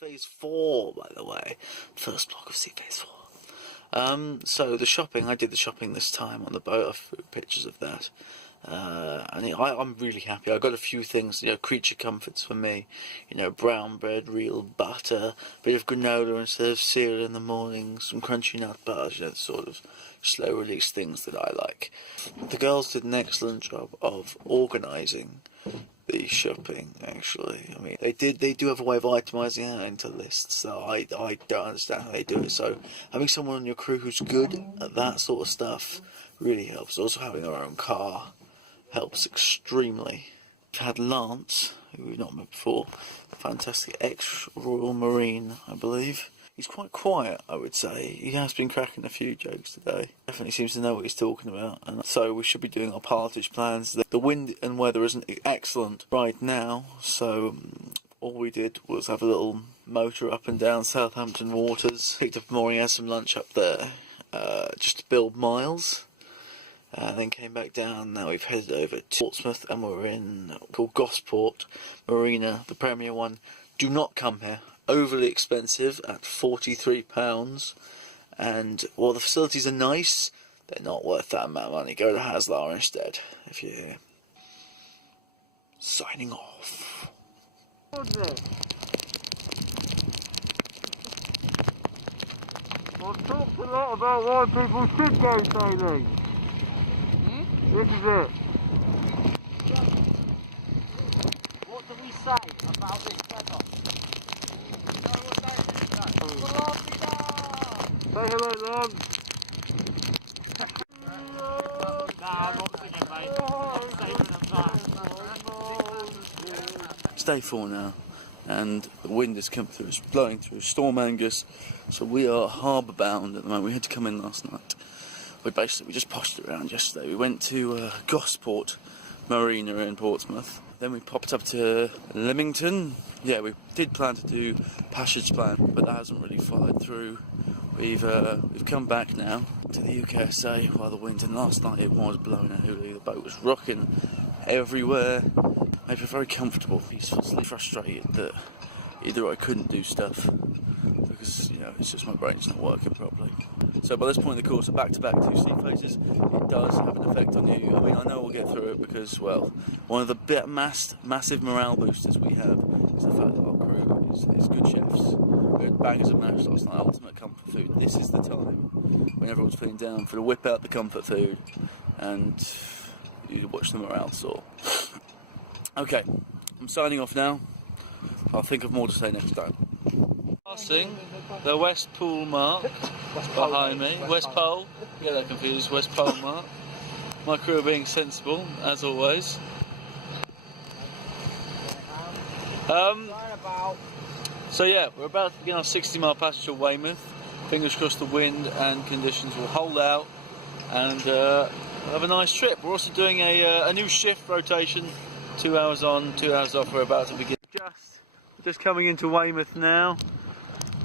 Phase 4, by the way. First block of Sea Phase 4. So the shopping, I did the shopping this time on the boat. I've pictures of that. And I'm really happy. I got a few things, creature comforts for me. Brown bread, real butter, a bit of granola instead of cereal in the morning, some crunchy nut bars, the sort of slow release things that I like. The girls did an excellent job of organising the shopping, actually. I mean, they do have a way of itemising it into lists, so I don't understand how they do it. So having someone on your crew who's good at that sort of stuff really helps. Also having our own car helps extremely. We've had Lance, who we've not met before, fantastic ex-Royal Marine, I believe. He's quite quiet, I would say. He has been cracking a few jokes today. Definitely seems to know what he's talking about. And so we should be doing our pilotage plans. The wind and weather isn't excellent right now, so all we did was have a little motor up and down Southampton waters. Picked up mooring, had some lunch up there, just to build miles. And then came back down. Now we've headed over to Portsmouth and we're in called Gosport Marina, the premier one. Do not come here. Overly expensive at £43, and while the facilities are nice, they're not worth that amount of money. Go to Haslar instead, if you're here. Signing off. I've talked a lot about why people should go sailing. This is it. What do we say about this weather? Say hello, Lon. Nah, I'm not singing, mate. I'm saving them back. It's day 4 now, and the wind is coming through. It's blowing through. Storm Angus. So we are harbour bound at the moment. We had to come in last night. We just poshed it around yesterday. We went to Gosport Marina in Portsmouth. Then we popped up to Leamington. Yeah, we did plan to do passage plan, but that hasn't really followed through. We've come back now to the UKSA while the wind, and last night it was blowing a hoolie. The boat was rocking everywhere. Made me very comfortable, peacefully frustrated that either I couldn't do stuff because it's just my brain's not working properly. So by this point in the course, back-to-back 2 sea phases, it does have an effect on you. I mean, I know we'll get through it because, well, one of the massive morale boosters we have is the fact that our crew is good chefs. We had bangers of mash last night, ultimate comfort food. This is the time when everyone's feeling down for to whip out the comfort food and you watch the morale soar. Okay, I'm signing off now. I'll think of more to say next time. Passing the West Pool mark behind me. West Pole, get that confused, West Pole mark. My crew are being sensible, as always. So yeah, we're about to begin our 60-mile passage to Weymouth. Fingers crossed the wind and conditions will hold out and have a nice trip. We're also doing a new shift rotation, 2 hours on, 2 hours off. We're about to begin. Just coming into Weymouth now.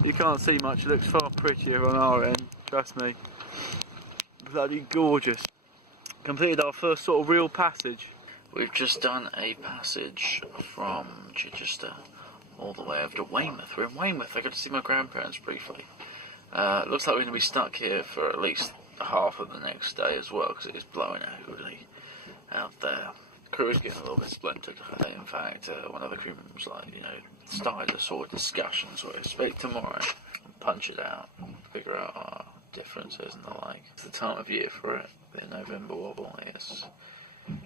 You can't see much, it looks far prettier on our end, trust me. Bloody gorgeous. Completed our first sort of real passage. We've just done a passage from Chichester all the way over to Weymouth. We're in Weymouth. I got to see my grandparents briefly. Looks like we're going to be stuck here for at least half of the next day as well, because it is blowing a hoolie out there. The crew is getting a little bit splintered. In fact, one of the crewmen was like, started a sort of discussion, so I speak tomorrow and punch it out, figure out our differences and the like. It's the time of year for it. The November wobble is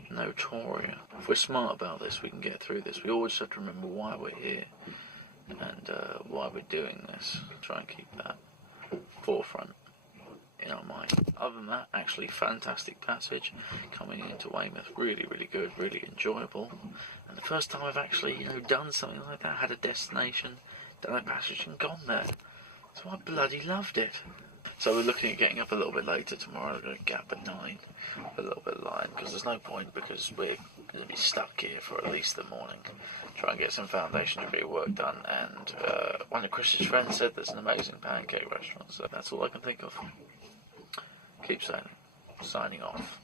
notorious. If we're smart about this, we can get through this. We always have to remember why we're here and why we're doing this. Try and keep that forefront in our mind. Other than that, actually fantastic passage coming into Weymouth. Really, really good, really enjoyable. And the first time I've actually, done something like that, had a destination, done a passage and gone there. So I bloody loved it. So we're looking at getting up a little bit later tomorrow. We're going to gap at 9, a little bit light, because there's no point, because we're going to be stuck here for at least the morning. Try and get some foundation degree work done, and one of Chris's friends said there's an amazing pancake restaurant, so that's all I can think of. Keep sailing. Signing off.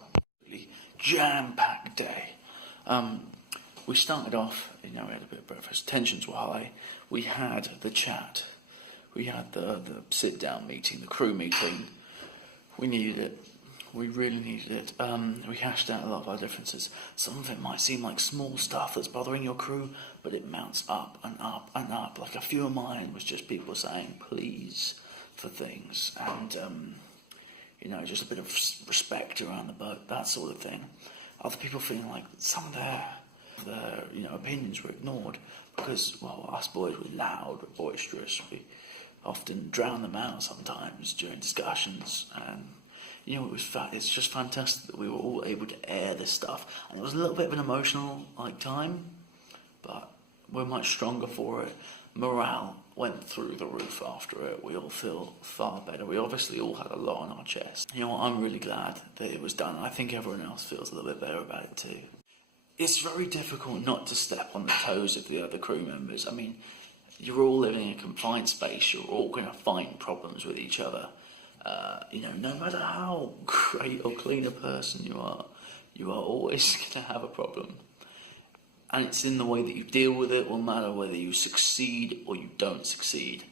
Jam-packed day. We started off, you know, we had a bit of breakfast, tensions were high, we had the chat, we had the sit-down meeting, the crew meeting, we needed it, we really needed it. We hashed out a lot of our differences. Some of it might seem like small stuff that's bothering your crew, but it mounts up and up and up. Like a few of mine was just people saying please for things, and you know, just a bit of respect around the boat, that sort of thing. Other people feeling like some of their you know, opinions were ignored because, well, us boys were loud, we're boisterous, we often drown them out sometimes during discussions, and you know, it's just fantastic that we were all able to air this stuff. And it was a little bit of an emotional time, but we're much stronger for it. Morale went through the roof after it. We all feel far better. We obviously all had a lot on our chest. You know what, I'm really glad that it was done. I think everyone else feels a little bit better about it too. It's very difficult not to step on the toes of the other crew members. I mean, you're all living in a confined space. You're all going to find problems with each other. You know, no matter how great or clean a person you are always going to have a problem. And it's in the way that you deal with it, will matter whether you succeed or you don't succeed.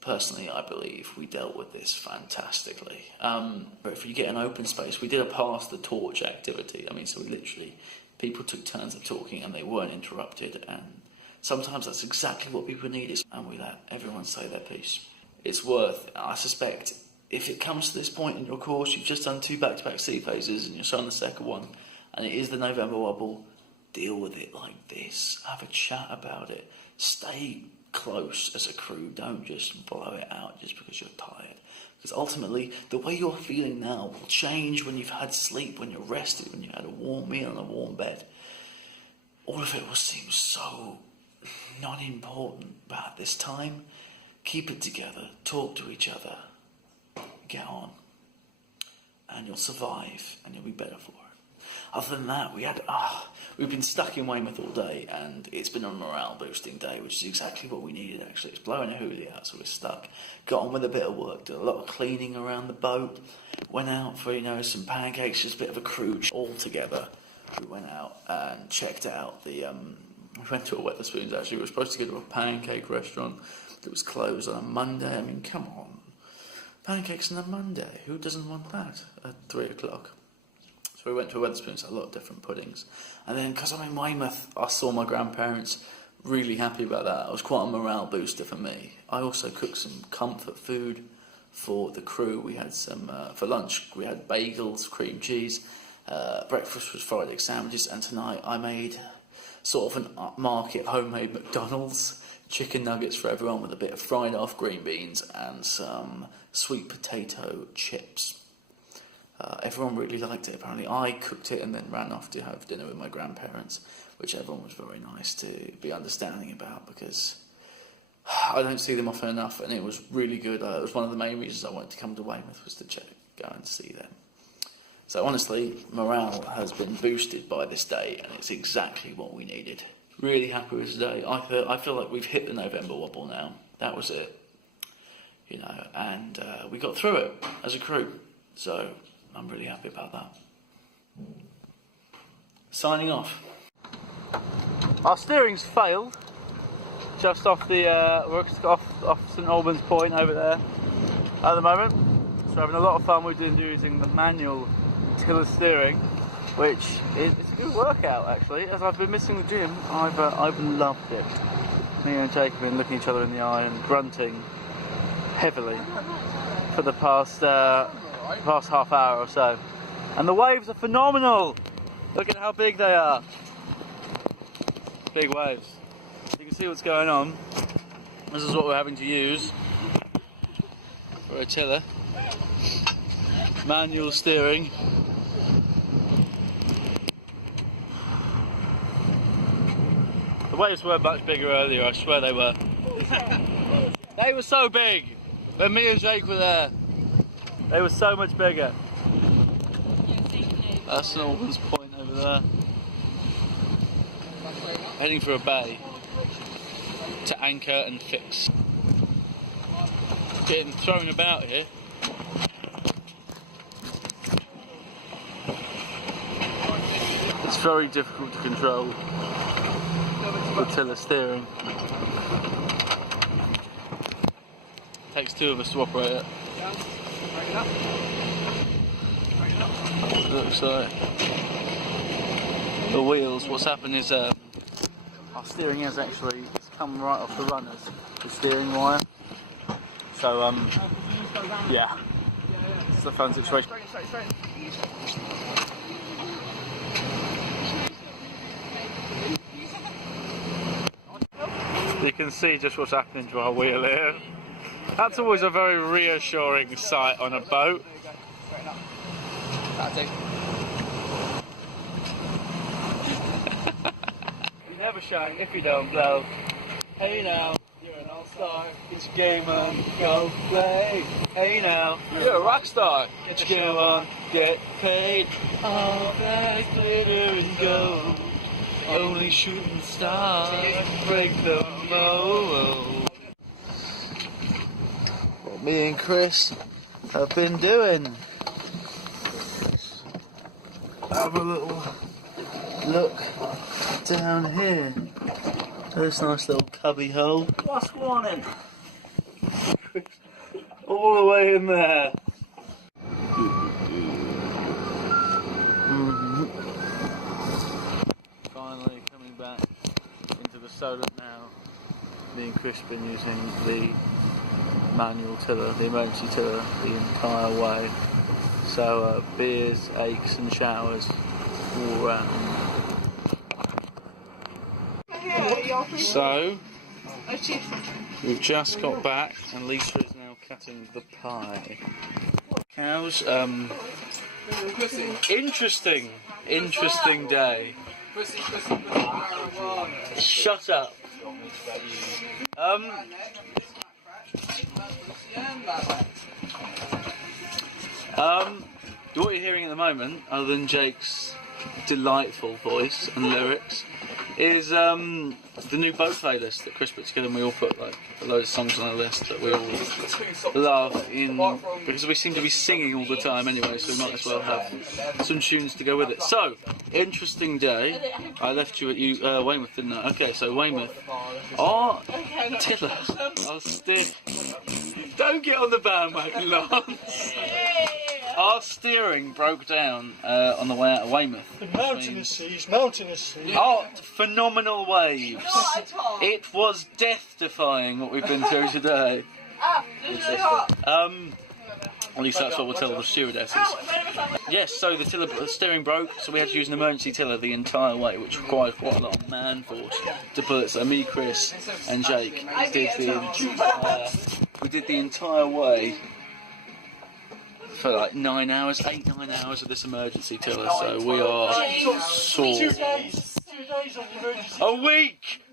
Personally, I believe we dealt with this fantastically. But if you get an open space, we did a pass the torch activity. I mean, so we literally, people took turns of talking and they weren't interrupted. And sometimes that's exactly what people need, and we let everyone say their piece. It's worth, I suspect, if it comes to this point in your course, you've just done 2 back-to-back sea phases and you're on the second one, and it is the November wobble, deal with it like this. Have a chat about it. Stay close as a crew. Don't just blow it out just because you're tired. Because ultimately, the way you're feeling now will change when you've had sleep, when you're rested, when you had a warm meal and a warm bed. All of it will seem so not important, but at this time, keep it together. Talk to each other. Get on, and you'll survive, and you'll be better for it. Other than that, we've been stuck in Weymouth all day, and it's been a morale boosting day, which is exactly what we needed. Actually, it's blowing a hoolie out, so we're stuck. Got on with a bit of work, did a lot of cleaning around the boat. Went out for, you know, some pancakes, just a bit of a crew all together. We went out and checked out the. We went to a Wetherspoons. Actually, we were supposed to go to a pancake restaurant that was closed on a Monday. I mean, come on. Pancakes on a Monday, who doesn't want that at 3 o'clock? So we went to a Wetherspoons, a lot of different puddings. And then, because I'm in Weymouth, I saw my grandparents, really happy about that. It was quite a morale booster for me. I also cooked some comfort food for the crew. We had some, for lunch, we had bagels, cream cheese. Breakfast was fried egg sandwiches. And tonight I made sort of an upmarket homemade McDonald's. Chicken nuggets for everyone with a bit of fried off green beans and some sweet potato chips. Everyone really liked it. Apparently I cooked it and then ran off to have dinner with my grandparents, which everyone was very nice to be understanding about because I don't see them often enough, and it was really good. It was one of the main reasons I wanted to come to Weymouth, was to go and see them. So honestly, morale has been boosted by this day, and it's exactly what we needed. Really happy with today. I feel like we've hit the November wobble now. That was it, you know, and we got through it as a crew. So I'm really happy about that. Signing off. Our steering's failed. Just off the off St Albans Point over there at the moment. So having a lot of fun. We've been using the manual tiller steering, which it's a good workout actually. As I've been missing the gym, I've loved it. Me and Jake have been looking each other in the eye and grunting heavily for the past half hour or so. And the waves are phenomenal. Look at how big they are. Big waves. You can see what's going on. This is what we're having to use for a tiller. Manual steering. The waves were much bigger earlier, I swear they were. They were so big when me and Jake were there. They were so much bigger. That's St Albans Point over there. Heading for a bay to anchor and fix. Getting thrown about here. It's very difficult to control. the tiller steering. Takes two of us to operate it. It looks like the wheels. What's happened is our steering has actually come right off the runners, the steering wire. So yeah, it's a fun situation. You can see just what's happening to our wheel here. That's always a very reassuring sight on a boat. You never shine if you don't blow. Hey now, you're an all-star. Get your game on, go play. Hey now, you're a rock star. Get your game on, get paid. All that glitter and gold. Only shooting stars break the mold. What me and Chris have been doing. Have a little look down here. There's a nice little cubby hole. What's going on in? All the way in there. Finally coming back into the solar now. Me and Chris have been using the manual tiller, the emergency tiller, the entire way. So beers, aches and showers all around. So we've just got back and Lisa is now cutting the pie. Cows, interesting day. Shut up. What you're hearing at the moment, other than Jake's delightful voice and lyrics, is the new boat playlist that Chris put together, and we all put like a load of songs on the list that we all love because we seem to be singing all the time anyway, so we might as well have some tunes to go with it. So, interesting day. I left you at Weymouth, didn't I? Okay, so Weymouth. Our tiller, our stick. Don't get on the bandwagon, Lance. Our steering broke down on the way out of Weymouth. Mountainous seas. Oh, phenomenal waves. It was death-defying what we've been through today. At least that's what we'll tell the stewardesses. Yes, so the steering broke, so we had to use an emergency tiller the entire way, which required quite a lot of man force to pull it. So me, Chris, and Jake we did the entire way for like 9 hours, 8-9 hours of this emergency tiller, so we are sore. 2 days. 2 days on the emergency.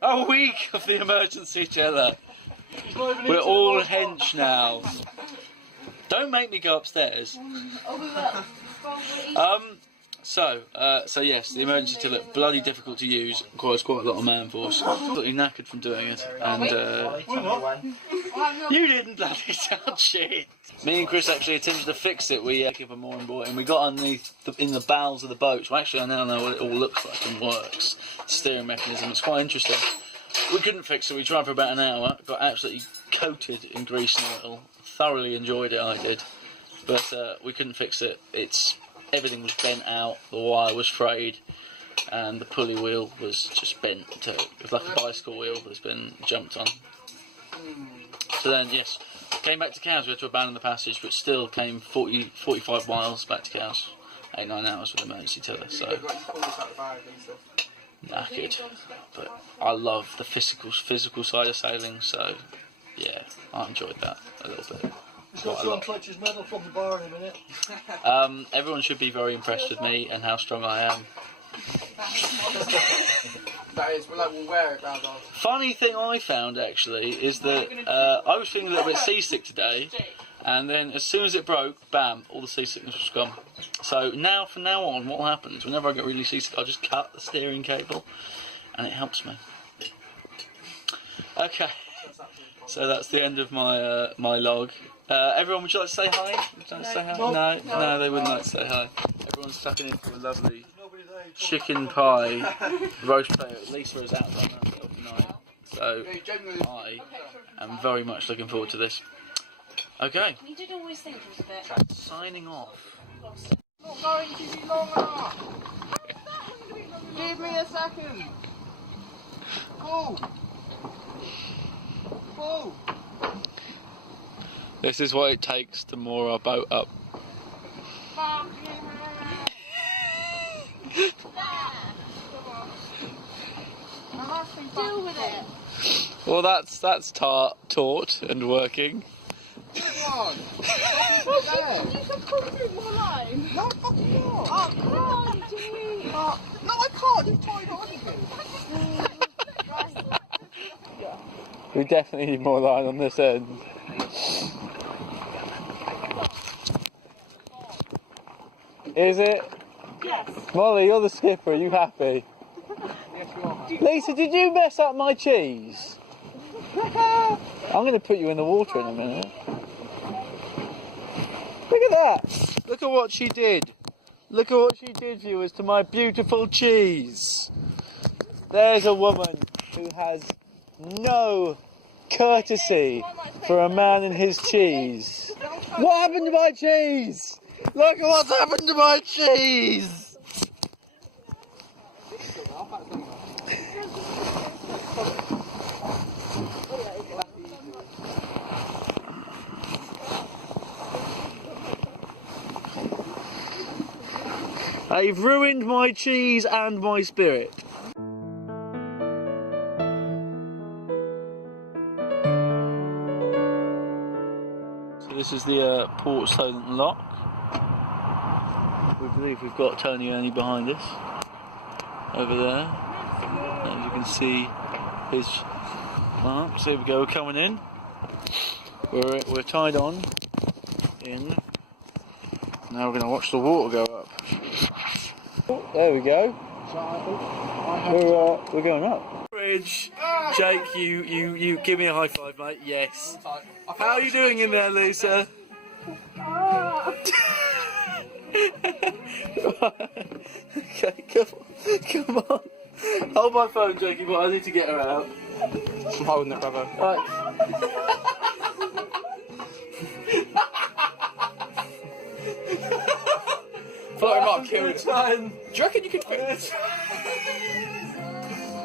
A week of the emergency tiller. We're all hench now. Don't make me go upstairs. So yes, the emergency tiller, bloody difficult to use, requires quite a lot of man force. Absolutely knackered from doing it, and you didn't bloody touch it. Me and Chris actually attempted to fix it. We keep a mooring board and we got underneath in the bowels of the boat. Well, actually, I now know what it all looks like and works. The steering mechanism. It's quite interesting. We couldn't fix it. We tried for about an hour. Got absolutely coated in grease and oil. Thoroughly enjoyed it. I did, but we couldn't fix it. Everything was bent out. The wire was frayed, and the pulley wheel was just bent. It was like a bicycle wheel that's been jumped on. So then, yes. Came back to Cowes, we had to abandon the passage, but still came 45 miles back to Cowes. 8-9 hours with emergency tiller, so knackered. But I love the physical side of sailing, so yeah, I enjoyed that a little bit. He's got to collect his medal from the bar in a minute. Everyone should be very impressed with me and how strong I am. That is, we'll wear it round off. Funny thing I found actually is that I was feeling a little bit seasick today, and then as soon as it broke, bam, all the seasickness was gone. So now, from now on, what happens whenever I get really seasick, I just cut the steering cable, and it helps me. Okay, so that's the end of my my log. Everyone, would you like to say hi? Would you like to say hi? No, they wouldn't like to say hi. Everyone's tucking in for a lovely chicken pie roast plate. Lisa is out right now. So I am very much looking forward to this. Okay. You did always think it was a bit. Signing off. Not going to be long enough. Give me a second. Pull. Pull. This is what it takes to moor our boat up. Deal with it. Well, that's taut and working. Good one. There. You can pull through more line. No, fucking not. Oh, come on, Jimmy. No, I can't. You've tied on again. We definitely need more line on this end. Is it? Yes. Molly, you're the skipper. Are you happy? Yes, you are. Lisa, did you mess up my cheese? I'm going to put you in the water in a minute. Look at that. Look at what she did. Look at what she did, viewers, to my beautiful cheese. There's a woman who has no courtesy for a man and his cheese. What happened to my cheese? Look at what's happened to my cheese. They've ruined my cheese and my spirit. So this is the Port Solent lock. We believe we've got Tony Ernie behind us. Over there. As you can see his mark. So here we go, we're coming in. We're tied on in. Now we're going to watch the water go up. Oh, there we go. We're going up. Bridge. Jake, you give me a high five, mate. Yes. How are you doing in there, Lisa? Okay, come on. Hold my phone, Jakey, but I need to get her out. I'm holding it, brother. Right. Float him up, kill him. Time. Do you reckon you could fit this?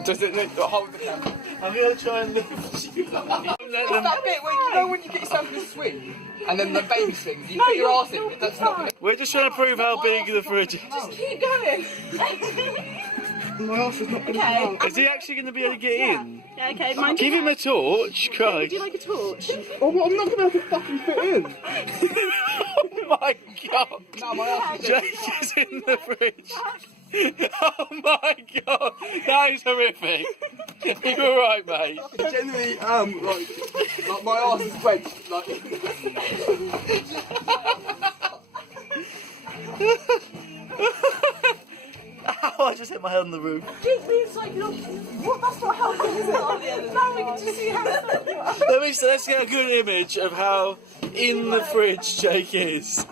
Does it hold the camera? I'm going to try and lift you. It's that bit where you know when you get yourself in a swing and then the baby swings, you put your arse in, that's not gonna... We're just trying to prove how big the fridge is. Just keep going. My arse is not gonna come out. Is he actually going to be able to get in? Yeah, okay, mind Give him a torch, Christ. Would you like a torch? Oh, well, I'm not gonna have to fucking fit in. Oh my god! No, my arse is Jake is in the fridge. Oh my god! That is horrific. You're alright, mate. generally like my arse is wedged, like... Ow, I just hit my head on the roof. It means like, what? That's not how it is. Now we can just see how it's Let's get a good image of how in the fridge Jake is.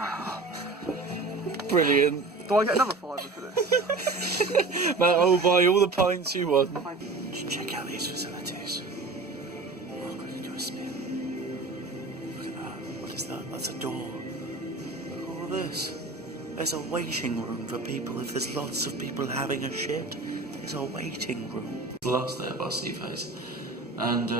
Brilliant. Do I get another fiver for this? Mate, I will buy all the pints you want. Check out these facilities. Oh, I'm going to do a spin. Look at that. What is that? That's a door. Look at all this. There's a waiting room for people. If there's lots of people having a shit, there's a waiting room. Last day of our sea phase. And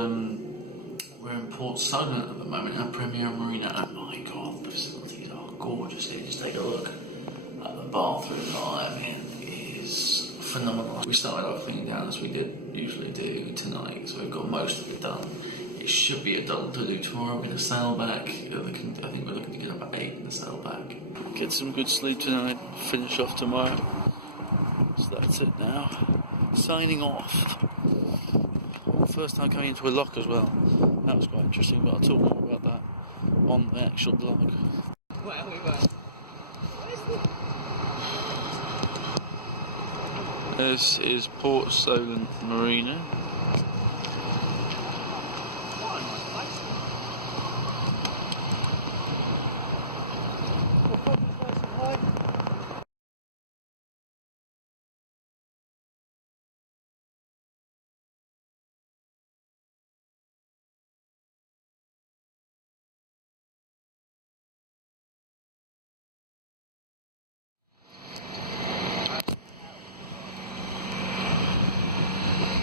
we're in Port Solent at the moment, our Premier Marina. And my god, the facilities are gorgeous here. Just take a look at the bathroom that I'm in. It is phenomenal. We started off cleaning down as we usually do tonight, so we've got most of it done. It should be a dull to do tomorrow. We're going to sail back. I think we're looking to get up at 8 and sail back. Get some good sleep tonight, finish off tomorrow. So that's it now. Signing off. First time coming into a lock as well. That was quite interesting, but I'll talk more about that on the actual vlog. This is Port Solent Marina.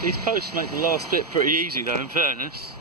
These posts make the last bit pretty easy though, in fairness.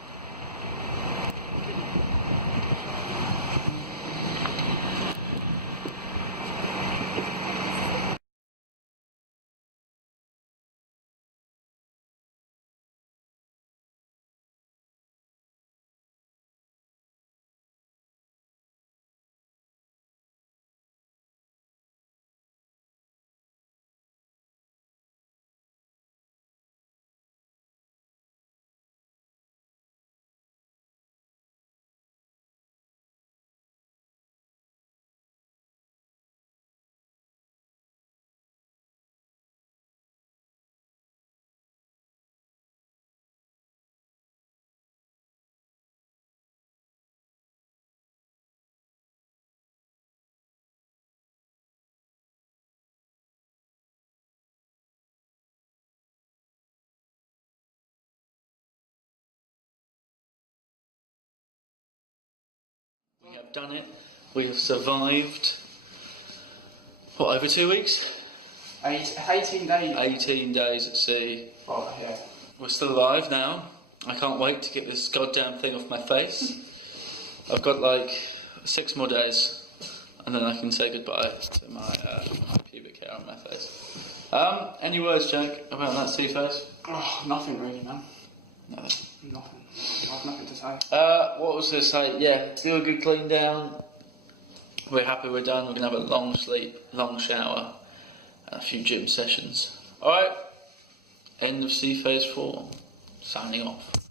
We have done it. We have survived. What, over 2 weeks? 18 days. 18 days at sea. Oh, yeah. We're still alive now. I can't wait to get this goddamn thing off my face. I've got like 6 more days, and then I can say goodbye to my pubic hair on my face. Any words, Jack, about that sea face? Oh, nothing really, man. Nothing. Nothing. I have nothing to say. What was I say? Yeah, do a good clean down. We're happy we're done. We're going to have a long sleep, long shower, and a few gym sessions. Alright, end of Sea Phase 4. Signing off.